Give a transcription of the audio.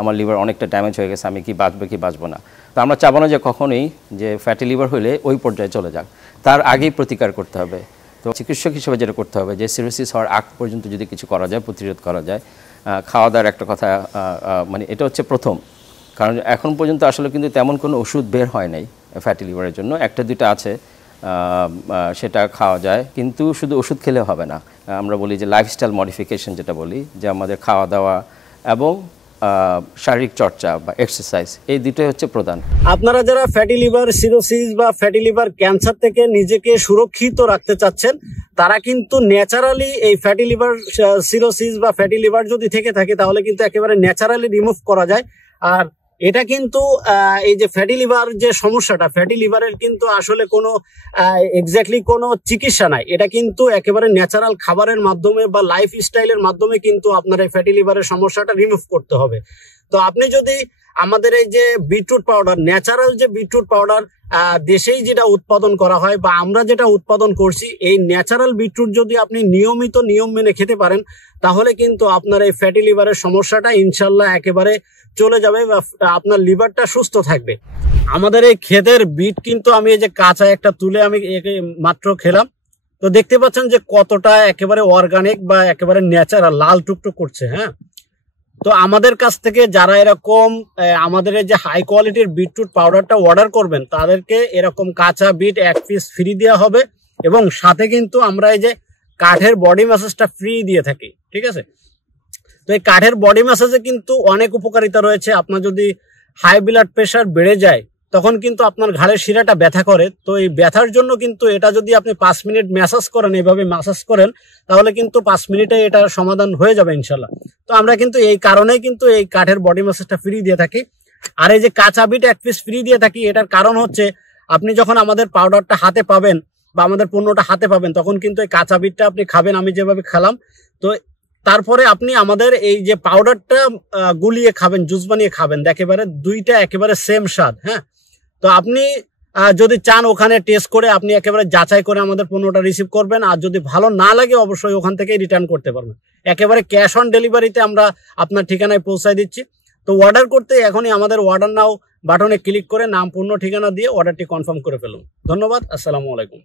আমার লিভার অনেকটা ড্যামেজ হয়ে গেছে, আমি কি বাঁচবো কি বাঁচবো না। তো আমরা চাবো না যে কখনোই যে ফ্যাটি লিভার হলে ওই পর্যায়ে চলে যাক, তার আগেই প্রতিকার করতে হবে। তো চিকিৎসক হিসেবে যেটা করতে হবে যে সিরোসিস হওয়ার আগ পর্যন্ত যদি কিছু করা যায়, প্রতিরোধ করা যায়, খাওয়া দাওয়ার একটা কথা, মানে এটা হচ্ছে প্রথম। কারণ এখন পর্যন্ত আসলে কিন্তু তেমন কোনো ওষুধ বের হয় নাই ফ্যাটি লিভারের জন্য, একটা দুটো আছে, সেটা খাওয়া যায়, কিন্তু শুধু ওষুধ খেলে হবে না। আমরা বলি যে লাইফস্টাইল মডিফিকেশন, যেটা বলি যে আমাদের খাওয়া দাওয়া এবং শারীরিক চর্চা বা এক্সারসাইজ, এই দুটোই হচ্ছে প্রধান। আপনারা যারা ফ্যাটি লিভার সিরোসিস বা ফ্যাটি লিভার ক্যান্সার থেকে নিজেকে সুরক্ষিত রাখতে চাচ্ছেন, তারা কিন্তু ন্যাচারালি এই ফ্যাটি লিভার সিরোসিস বা ফ্যাটি লিভার যদি থেকে থাকে তাহলে কিন্তু একেবারে ন্যাচারালি রিমুভ করা যায়। আর এটা কিন্তু এই যে ফ্যাটি লিভার যে সমস্যাটা, ফ্যাটি লিভারের কিন্তু আসলে কোনো এক্স্যাক্টলি কোনো চিকিৎসা নাই। এটা কিন্তু একেবারে ন্যাচারাল খাবারের মাধ্যমে বা লাইফ স্টাইলের মাধ্যমে কিন্তু আপনার এই ফ্যাটি লিভারের সমস্যাটা রিমুভ করতে হবে। তো আপনি যদি আমাদের এই যে বিটরুট পাউডার, ন্যাচারাল যে বিটরুট পাউডার দেশেই যেটা উৎপাদন করা হয় বা আমরা যেটা উৎপাদন করছি, এই ন্যাচারাল বিটরুট যদি আপনি নিয়মিত নিয়ম মেনে খেতে পারেন তাহলে কিন্তু আপনার এই ফ্যাটি লিভারের সমস্যাটা ইনশাল্লাহ একেবারে চলে যাবে বা আপনার লিভারটা সুস্থ থাকবে। আমাদের এই ক্ষেতের বিট কিন্তু আমি এই যে কাঁচা একটা তুলে আমি মাত্র খেলাম, তো দেখতে পাচ্ছেন যে কতটা একেবারে অর্গানিক বা একেবারে ন্যাচারাল লাল টুকটুক করছে। হ্যাঁ, তো আমাদের কাছ থেকে যারা এরকম আমাদের এই যে হাই কোয়ালিটির বিটরুট পাউডারটা অর্ডার করবেন তাদেরকে এরকম কাঁচা বিট 1 পিস ফ্রি দেওয়া হবে, এবং সাথে কিন্তু আমরা এই যে কাঠের বডি ম্যাসাজটা ফ্রি দিয়ে থাকি। ঠিক আছে, তো এই কাঠের বডি ম্যাসাজে কিন্তু অনেক উপকারিতা রয়েছে। আপনার যদি হাই ব্লাড প্রেশার বেড়ে যায় তখন কিন্তু আপনার ঘাড়ের শিরাটা ব্যথা করে, তো এই ব্যথার জন্য কিন্তু এটা যদি আপনি 5 মিনিট ম্যাসাজ করেন, এইভাবে ম্যাসাজ করেন, তাহলে কিন্তু 5 মিনিটে এটার সমাধান হয়ে যাবে ইনশাল্লাহ। তো আমরা কিন্তু এই কারণেই কিন্তু এই কাঠের বডি ম্যাসাজটা ফ্রি দিয়ে থাকি। আর এই যে কাঁচা বিট 1 পিস ফ্রি দিয়ে থাকি, এটার কারণ হচ্ছে আপনি যখন আমাদের পাউডারটা হাতে পাবেন বা আমাদের পণ্যটা হাতে পাবেন তখন কিন্তু এই কাঁচা বিটটা আপনি খাবেন, আমি যেভাবে খেলাম। তো তারপরে আপনি আমাদের এই যে পাউডারটা গুলিয়ে খাবেন, জুস বানিয়ে খাবেন, একেবারে দুইটা একেবারে সেম স্বাদ। হ্যাঁ, তো আপনি যদি চান ওখানে টেস্ট করে আপনি একেবারে যাচাই করে আমাদের পণ্যটা রিসিভ করবেন, আর যদি ভালো না লাগে অবশ্যই ওখান থেকে রিটার্ন করতে পারবেন। একেবারে ক্যাশ অন ডেলিভারিতে আমরা আপনার ঠিকানায় পৌঁছায় দিচ্ছি। তো অর্ডার করতে এখনই আমাদের অর্ডার নাও বাটনে ক্লিক করে নাম, পূর্ণ ঠিকানা দিয়ে অর্ডারটি কনফার্ম করে ফেলুন। ধন্যবাদ, আসসালামু আলাইকুম।